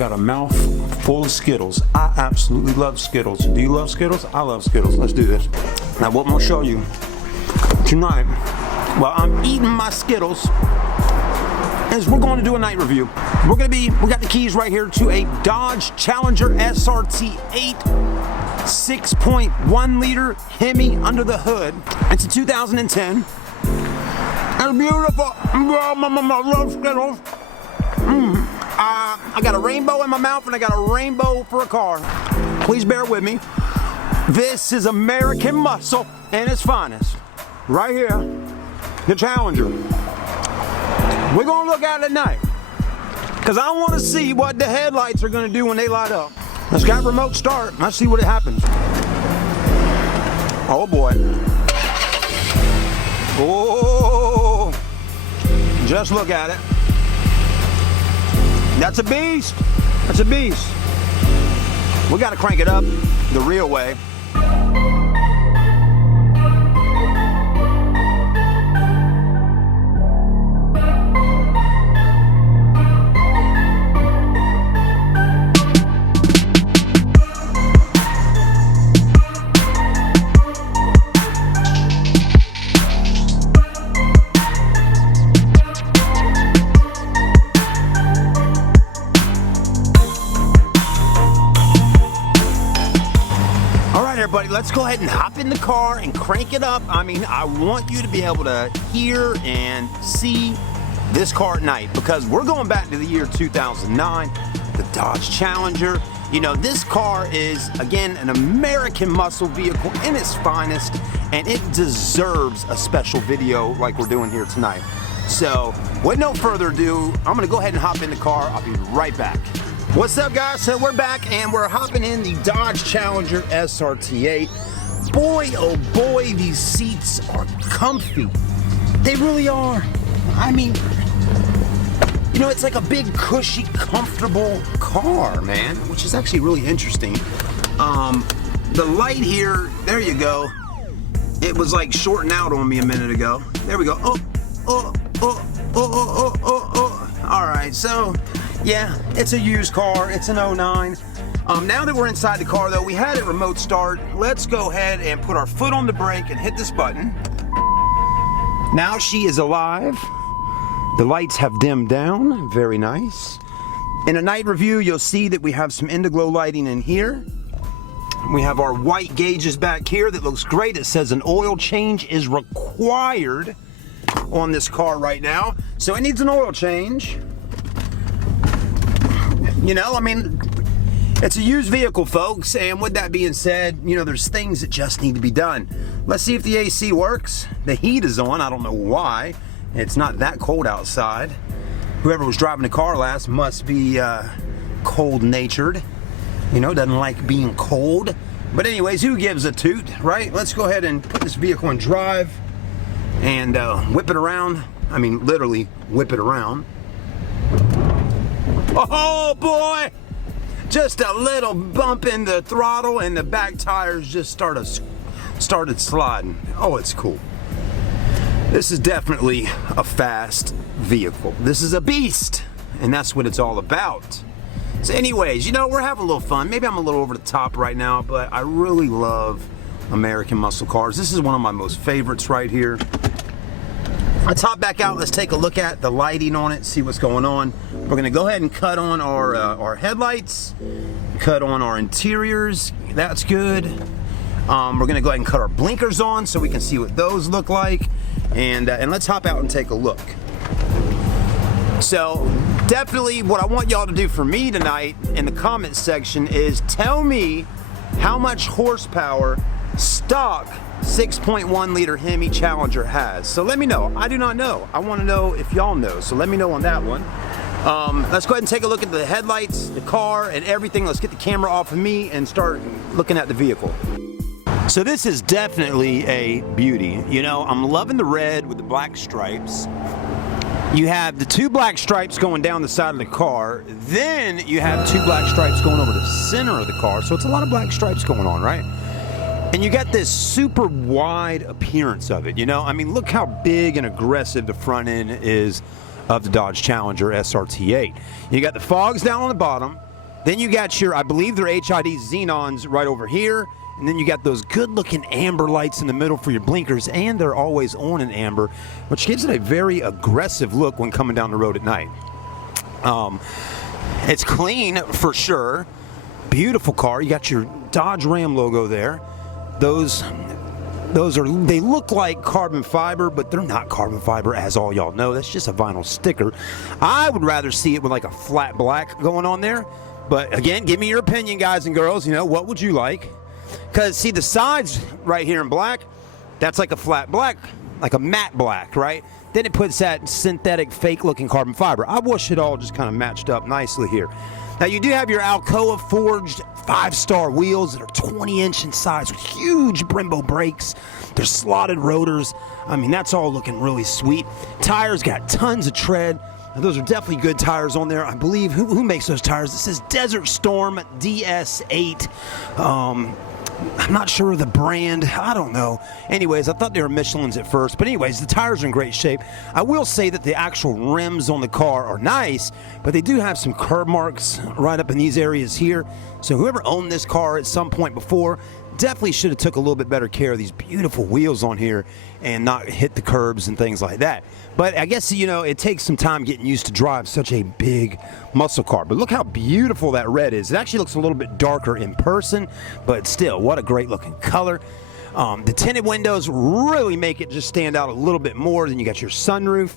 got a mouth full of Skittles. I absolutely love Skittles. Do you love Skittles? I love Skittles. Let's do this. Now what I'm gonna show you tonight, while I'm eating my Skittles, is we're going to do a night review. We got the keys right here to a Dodge Challenger SRT8 6.1 liter Hemi under the hood. It's a 2010. It's beautiful. I love Skittles. I got a rainbow in my mouth and I got a rainbow for a car. Please bear with me. This is American muscle in its finest. Right here, the Challenger. We're gonna look at it at night, because I want to see what the headlights are gonna do when they light up. Let's got remote start. Let's see what happens. Oh boy. Oh, just look at it. That's a beast. That's a beast. We gotta crank it up the real way. Everybody, let's go ahead and hop in the car and crank it up. I mean, I want you to be able to hear and see this car at night, because we're going back to the year 2009, the Dodge Challenger. You know, this car is, again, an American muscle vehicle in its finest, and it deserves a special video like we're doing here tonight. So, with no further ado, I'm gonna go ahead and hop in the car. I'll be right back. What's up, guys? So we're back and we're hopping in the Dodge Challenger SRT8. Boy, oh boy, these seats are comfy. They really are. I mean, you know, it's like a big, cushy, comfortable car, man, which is actually really interesting. The light here, there you go. It was like shorting out on me a minute ago. There we go. Oh. All right, so yeah, it's a used car. It's an 09. Now that we're inside the car, though, we had it remote start. Let's go ahead and put our foot on the brake and hit this button. Now she is alive. The lights have dimmed down. Very nice. In a night review, you'll see that we have some Indiglo lighting in here. We have our white gauges back here. That looks great. It says an oil change is required on this car right now. So it needs an oil change. You know, I mean, it's a used vehicle, folks, and with that being said, you know, there's things that just need to be done. Let's see if the AC works. The heat is on. I don't know why. It's not that cold outside. Whoever was driving the car last must be cold-natured. You know, doesn't like being cold. But anyways, who gives a toot, right? Let's go ahead and put this vehicle in drive and whip it around. I mean, literally whip it around. Oh boy! Just a little bump in the throttle and the back tires just started sliding. Oh, it's cool. This is definitely a fast vehicle. This is a beast, and that's what it's all about. So anyways, you know, we're having a little fun. Maybe I'm a little over the top right now, but I really love American muscle cars. This is one of my most favorites right here. Let's hop back out. Let's take a look at the lighting on it, see what's going on. We're gonna go ahead and cut on our headlights, cut on our interiors. That's good. We're gonna go ahead and cut our blinkers on so we can see what those look like. And let's hop out and take a look. So definitely what I want y'all to do for me tonight in the comments section is tell me how much horsepower stock 6.1 liter Hemi Challenger has. So let me know. I do not know. I want to know if y'all know. So let me know on that one. Let's go ahead and take a look at the headlights, the car, and everything. Let's get the camera off of me and start looking at the vehicle. So this is definitely a beauty. You know, I'm loving the red with the black stripes. You have the two black stripes going down the side of the car. Then you have two black stripes going over the center of the car. So it's a lot of black stripes going on, right? And you got this super wide appearance of it, you know? I mean, look how big and aggressive the front end is of the Dodge Challenger SRT8. You got the fogs down on the bottom. Then you got your, I believe they're HID xenons right over here. And then you got those good-looking amber lights in the middle for your blinkers, and they're always on in amber, which gives it a very aggressive look when coming down the road at night. It's clean for sure. Beautiful car. You got your Dodge Ram logo there. Those are, they look like carbon fiber, but they're not carbon fiber, as all y'all know. That's just a vinyl sticker. I would rather see it with like a flat black going on there. But again, give me your opinion, guys and girls. You know, what would you like? Because, see, the sides right here in black, that's like a flat black, like a matte black, right? Then it puts that synthetic, fake-looking carbon fiber. I wish it all just kind of matched up nicely here. Now, you do have your Alcoa forged 5-star wheels that are 20-inch in size with huge Brembo brakes. They're slotted rotors. I mean, that's all looking really sweet. Tires got tons of tread. Now, those are definitely good tires on there. I believe, who makes those tires? This is Desert Storm DS8. I'm not sure of the brand. I don't know. Anyways, I thought they were Michelin's at first. But anyways, the tires are in great shape. I will say that the actual rims on the car are nice, but they do have some curb marks right up in these areas here. So whoever owned this car at some point before definitely should have took a little bit better care of these beautiful wheels on here and not hit the curbs and things like that. But I guess, you know, it takes some time getting used to drive such a big muscle car. But look how beautiful that red is. It actually looks a little bit darker in person, but still, what a great looking color. The tinted windows really make it just stand out a little bit more. Then you got your sunroof.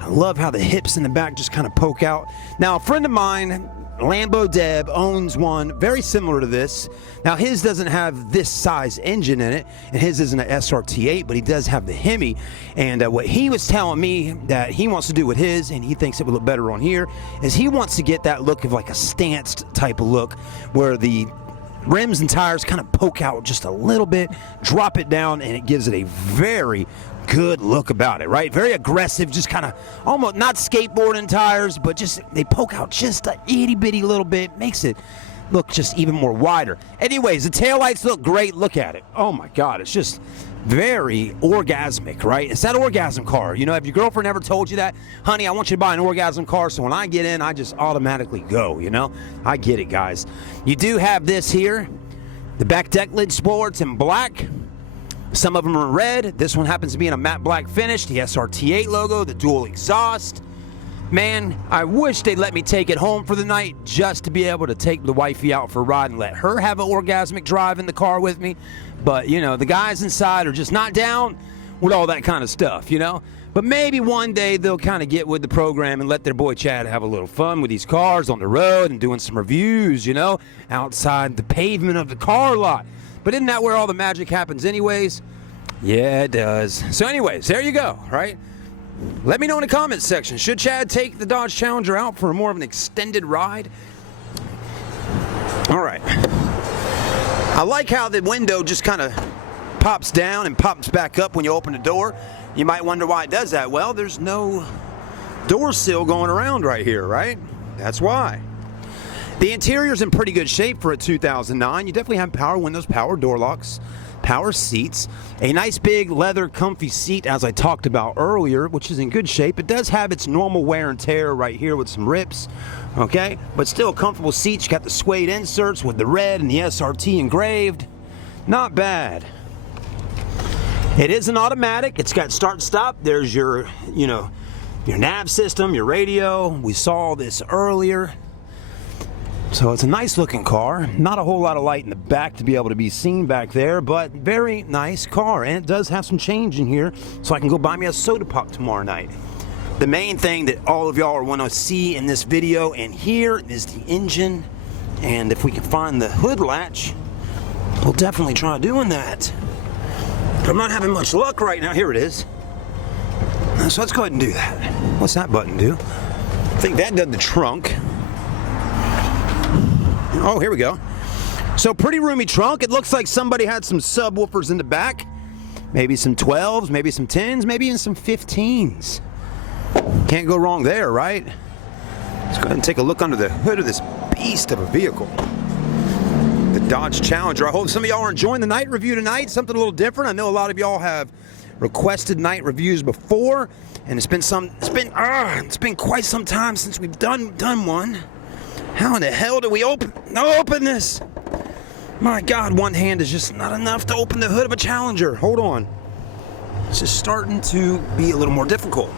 I love how the hips in the back just kind of poke out. Now, a friend of mine, Lambo Deb, owns one very similar to this. Now, his doesn't have this size engine in it, and his isn't an SRT8, but he does have the Hemi. And what he was telling me that he wants to do with his, and he thinks it would look better on here, is he wants to get that look of like a stanced type of look where the rims and tires kind of poke out just a little bit, drop it down, and it gives it a very good look about it, right? Very aggressive, just kind of almost not skateboarding tires, but just they poke out just a itty bitty little bit, makes it look just even more wider. Anyways, the taillights look great. Look at it. Oh my God, it's just very orgasmic, right? It's that orgasm car. You know, if your girlfriend ever told you that, honey, I want you to buy an orgasm car, so when I get in, I just automatically go, you know? I get it, guys. You do have this here, the back deck lid spoilers in black. Some of them are red. This one happens to be in a matte black finish. The SRT8 logo, the dual exhaust. Man, I wish they'd let me take it home for the night just to be able to take the wifey out for a ride and let her have an orgasmic drive in the car with me. But, you know, the guys inside are just not down with all that kind of stuff, you know. But maybe one day they'll kind of get with the program and let their boy Chad have a little fun with these cars on the road and doing some reviews, you know, outside the pavement of the car lot. But isn't that where all the magic happens anyways? Yeah, it does. So anyways, there you go, right? Let me know in the comments section. Should Chad take the Dodge Challenger out for more of an extended ride? All right. I like how the window just kind of pops down and pops back up when you open the door. You might wonder why it does that. Well, there's no door sill going around right here, right? That's why. The interior's in pretty good shape for a 2009. You definitely have power windows, power door locks, power seats, a nice big leather comfy seat as I talked about earlier, which is in good shape. It does have its normal wear and tear right here with some rips, okay? But still comfortable seats. You got the suede inserts with the red and the SRT engraved. Not bad. It is an automatic. It's got start stop. There's your, you know, your nav system, your radio. We saw this earlier. So it's a nice looking car. Not a whole lot of light in the back to be able to be seen back there, but very nice car. And it does have some change in here, so I can go buy me a soda pop tomorrow night. The main thing that all of y'all want to see in this video and here is the engine. And if we can find the hood latch, we'll definitely try doing that. But I'm not having much luck right now. Here it is. So let's go ahead and do that. What's that button do? I think that did the trunk. Oh, here we go. So pretty roomy trunk. It looks like somebody had some subwoofers in the back. Maybe some 12s, maybe some 10s, maybe even some 15s. Can't go wrong there, right? Let's go ahead and take a look under the hood of this beast of a vehicle. The Dodge Challenger. I hope some of y'all are enjoying the night review tonight. Something a little different. I know a lot of y'all have requested night reviews before, and it's been quite some time since we've done one. How in the hell do we open this? My God, one hand is just not enough to open the hood of a Challenger. Hold on. It's just starting to be a little more difficult.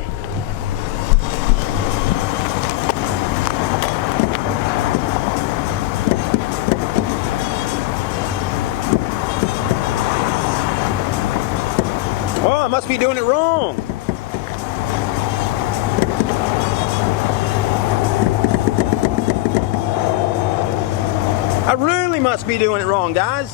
Oh, I must be doing it wrong. I really must be doing it wrong, guys.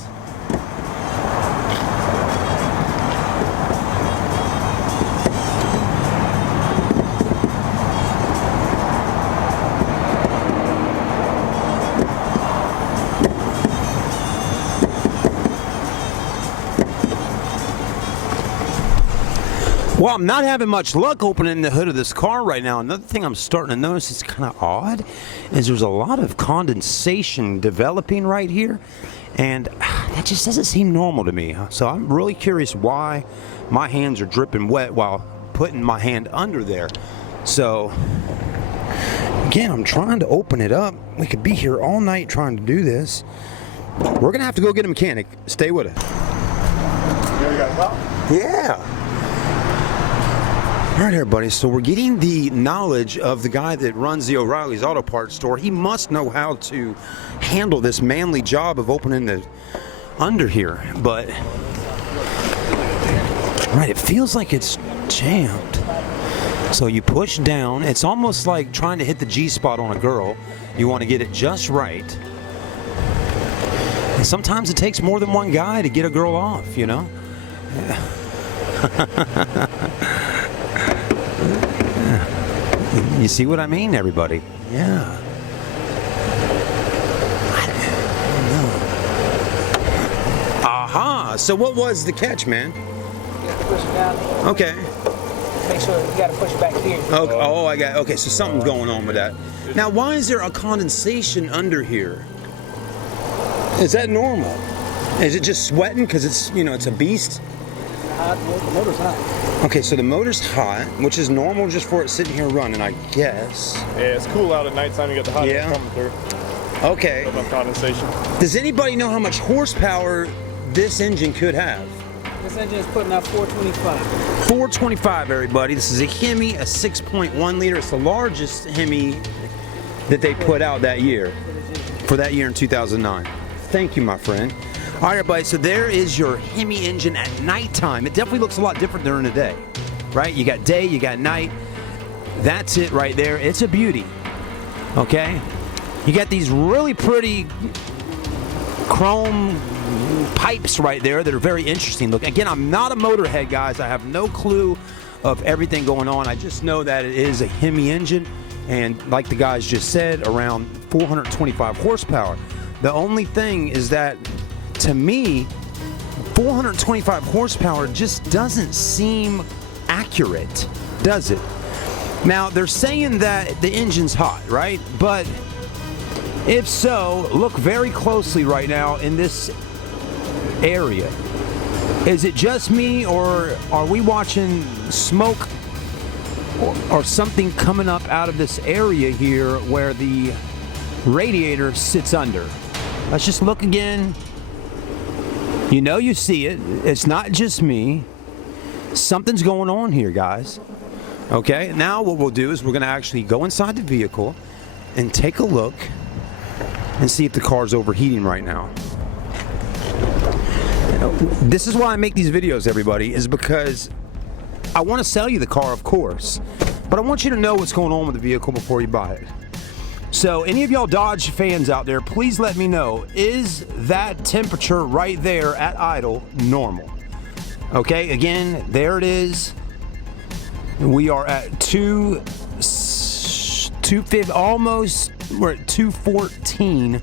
Well, I'm not having much luck opening the hood of this car right now. Another thing I'm starting to notice is kind of odd is there's a lot of condensation developing right here, and that just doesn't seem normal to me. So I'm really curious why my hands are dripping wet while putting my hand under there. So again, I'm trying to open it up. We could be here all night trying to do this. We're gonna have to go get a mechanic. Stay with us. There you go. Well, yeah. All right, everybody, so we're getting the knowledge of the guy that runs the O'Reilly's Auto Parts store. He must know how to handle this manly job of opening the under here, but right, it feels like it's jammed. So you push down. It's almost like trying to hit the G-spot on a girl. You want to get it just right. And sometimes it takes more than one guy to get a girl off, you know? You see what I mean, everybody? Yeah. I don't know. Aha! So what was the catch, man? You got to push it down. Okay. Make sure you got to push it back here. Oh, I got. Okay, so something's going on with that. Now, why is there a condensation under here? Is that normal? Is it just sweating because it's, you know, it's a beast? The motor's hot. Okay, so the motor's hot, which is normal just for it sitting here running, I guess. yeah, it's cool out at nighttime. You got the hot air coming through. Okay. Enough condensation. Does anybody know how much horsepower this engine could have? This engine is putting out 425. 425, everybody. This is a Hemi, a 6.1 liter. It's the largest Hemi that they put out that year, for that year in 2009. Thank you, my friend. All right, everybody, so there is your Hemi engine at nighttime. It definitely looks a lot different during the day, right? You got day, you got night. That's it right there. It's a beauty, okay? You got these really pretty chrome pipes right there that are very interesting. Look, again, I'm not a motorhead, guys. I have no clue of everything going on. I just know that it is a Hemi engine, and like the guys just said, around 425 horsepower. The only thing is that, to me, 425 horsepower just doesn't seem accurate, does it? Now, they're saying that the engine's hot, right? But if so, look very closely right now in this area. Is it just me, or are we watching smoke or something coming up out of this area here where the radiator sits under? Let's just look again. You know you see it. It's not just me. Something's going on here, guys. Okay, now what we'll do is we're going to actually go inside the vehicle and take a look and see if the car's overheating right now. This is why I make these videos, everybody, is because I want to sell you the car, of course, but I want you to know what's going on with the vehicle before you buy it. So any of y'all Dodge fans out there, please let me know, is that temperature right there at idle normal? Okay, again, there it is. We are at 250, almost, we're at 214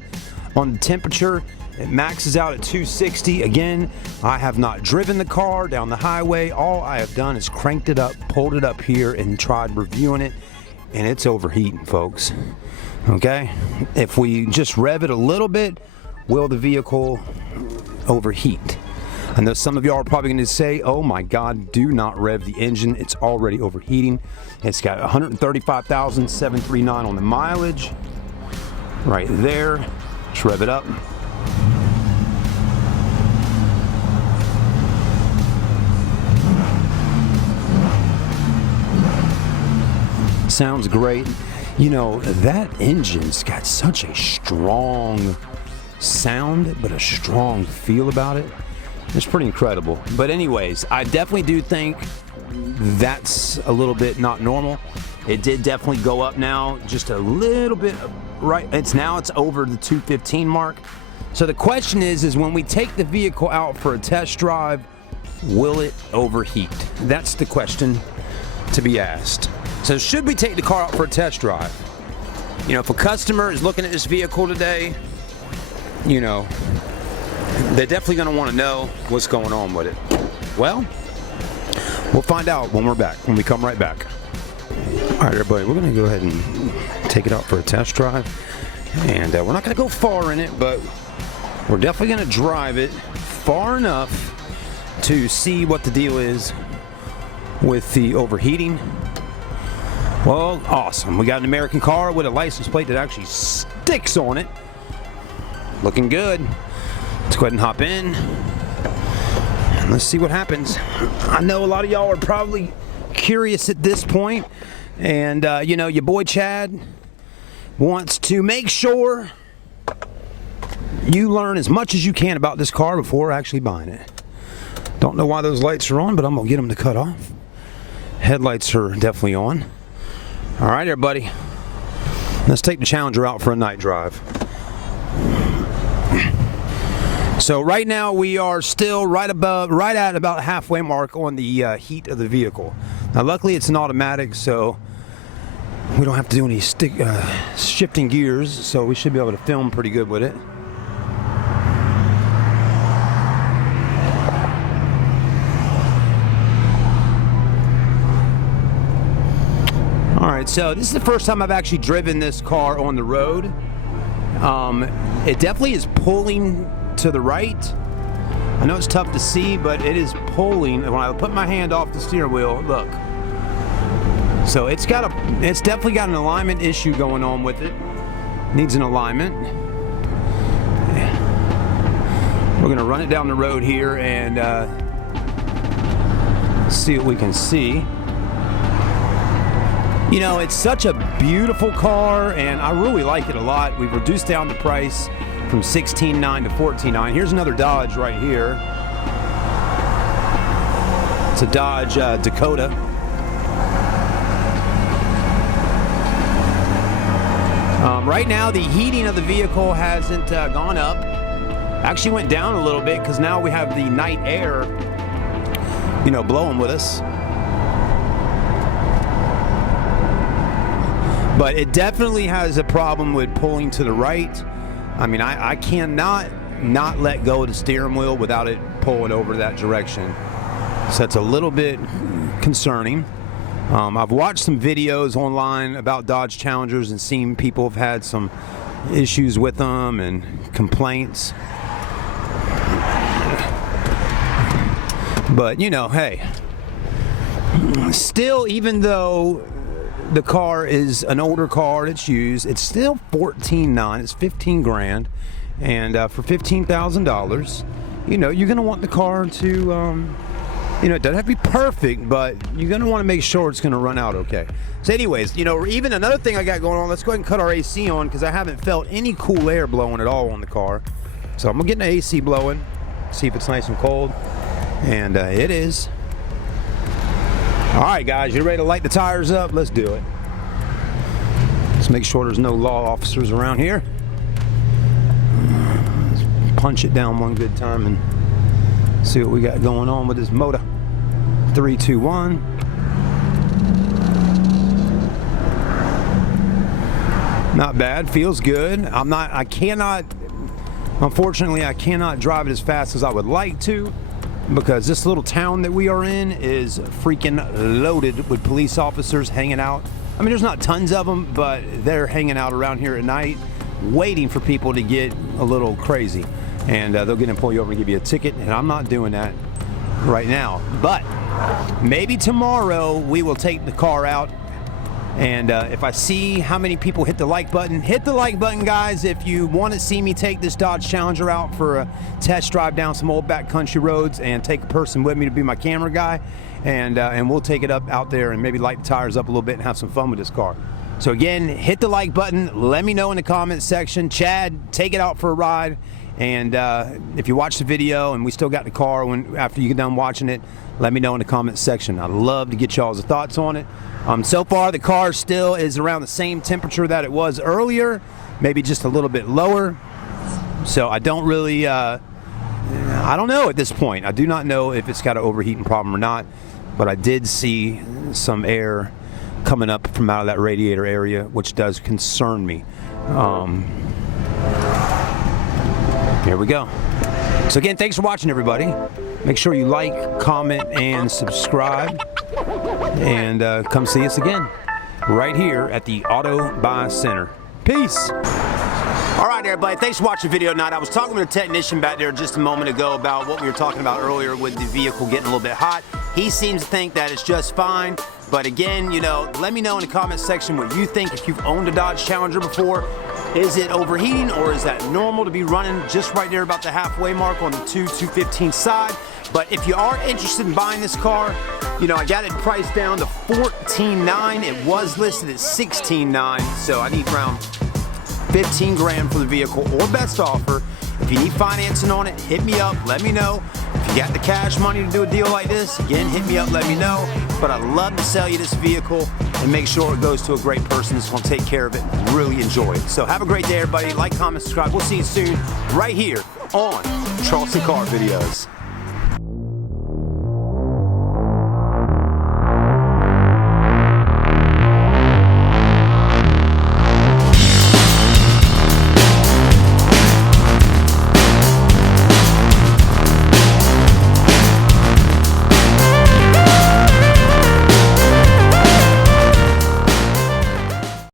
on the temperature. It maxes out at 260. Again, I have not driven the car down the highway. All I have done is cranked it up, pulled it up here, and tried reviewing it, and it's overheating, folks. Okay, if we just rev it a little bit, will the vehicle overheat? I know some of y'all are probably going to say, oh my God, do not rev the engine. It's already overheating. It's got 135,739 on the mileage. right there. Let's rev it up. Sounds great. You know, that engine's got such a strong sound, but a strong feel about it. It's pretty incredible. But anyways, I definitely do think that's a little bit not normal. It did definitely go up now, just a little bit, right? It's over the 215 mark. So the question is when we take the vehicle out for a test drive, will it overheat? That's the question to be asked. So should we take the car out for a test drive? You know, if a customer is looking at this vehicle today, you know, they're definitely going to want to know what's going on with it. Well, we'll find out when we're back, when we come right back. All right, everybody, we're going to go ahead and take it out for a test drive. And we're not going to go far in it, but we're definitely going to drive it far enough to see what the deal is with the overheating. Well, awesome. We got an American car with a license plate that actually sticks on it. Looking good. Let's go ahead and hop in. And let's see what happens. I know a lot of y'all are probably curious at this point. And, you know, your boy Chad wants to make sure you learn as much as you can about this car before actually buying it. Don't know why those lights are on, but I'm going to get them to cut off. Headlights are definitely on. All right, everybody, let's take the Challenger out for a night drive. So right now we are still right at about halfway mark on the heat of the vehicle. Now, luckily it's an automatic, so we don't have to do any shifting gears, so we should be able to film pretty good with it. Alright, so this is the first time I've actually driven this car on the road. It definitely is pulling to the right. I know it's tough to see, but it is pulling. When I put my hand off the steering wheel, look. So it's definitely got an alignment issue going on with it. Needs an alignment. We're gonna run it down the road here and see what we can see. You know, it's such a beautiful car, and I really like it a lot. We've reduced down the price from $16,900 to $14,900. Here's another Dodge right here. It's a Dodge Dakota. Right now, the heating of the vehicle hasn't gone up. Actually went down a little bit because now we have the night air, you know, blowing with us. But it definitely has a problem with pulling to the right. I mean, I cannot not let go of the steering wheel without it pulling over that direction. So that's a little bit concerning. I've watched some videos online about Dodge Challengers and seen people have had some issues with them and complaints. But, you know, hey, still, even though the car is an older car, it's used, it's still $14,900. It's 15 grand, and for $15,000, you know, you're gonna want the car to, you know, it doesn't have to be perfect, but you're gonna want to make sure it's gonna run out okay. So, anyways, you know, even another thing I got going on. Let's go ahead and cut our AC on because I haven't felt any cool air blowing at all on the car. So I'm gonna get an AC blowing, see if it's nice and cold, and it is. All right, guys, you ready to light the tires up? Let's do it. Let's make sure there's no law officers around here. Let's punch it down one good time and see what we got going on with this motor. 3, 2, 1. Not bad. Feels good. Unfortunately, I cannot drive it as fast as I would like to, because this little town that we are in is freaking loaded with police officers hanging out. I mean, there's not tons of them, but they're hanging out around here at night, waiting for people to get a little crazy. And they'll get and pull you over and give you a ticket, and I'm not doing that right now. But maybe tomorrow we will take the car out And if I see how many people hit the like button, guys. If you want to see me take this Dodge Challenger out for a test drive down some old backcountry roads and take a person with me to be my camera guy, and we'll take it up out there and maybe light the tires up a little bit and have some fun with this car. So again, hit the like button. Let me know in the comments section. Chad, take it out for a ride. And if you watch the video and we still got the car after you get done watching it, let me know in the comments section. I'd love to get y'all's thoughts on it. So far, the car still is around the same temperature that it was earlier, maybe just a little bit lower. So I don't really, I don't know at this point. I do not know if it's got an overheating problem or not, but I did see some air coming up from out of that radiator area, which does concern me. Here we go. So again, thanks for watching, everybody. Make sure you like, comment, and subscribe. And come see us again right here at the Auto Buy Center. Peace. All right, everybody. Thanks for watching the video tonight. I was talking with a technician back there just a moment ago about what we were talking about earlier with the vehicle getting a little bit hot. He seems to think that it's just fine. But again, you know, let me know in the comment section what you think. If you've owned a Dodge Challenger before, is it overheating or is that normal to be running just right there about the halfway mark on the 215 side? But if you are interested in buying this car, you know, I got it priced down to $14,900. It was listed at $16,900, so I need around 15 grand for the vehicle or best offer. If you need financing on it, hit me up, let me know. If you got the cash money to do a deal like this, again, hit me up, let me know. But I'd love to sell you this vehicle and make sure it goes to a great person that's going to take care of it and really enjoy it. So have a great day, everybody. Like, comment, subscribe. We'll see you soon right here on Charleston Car Videos.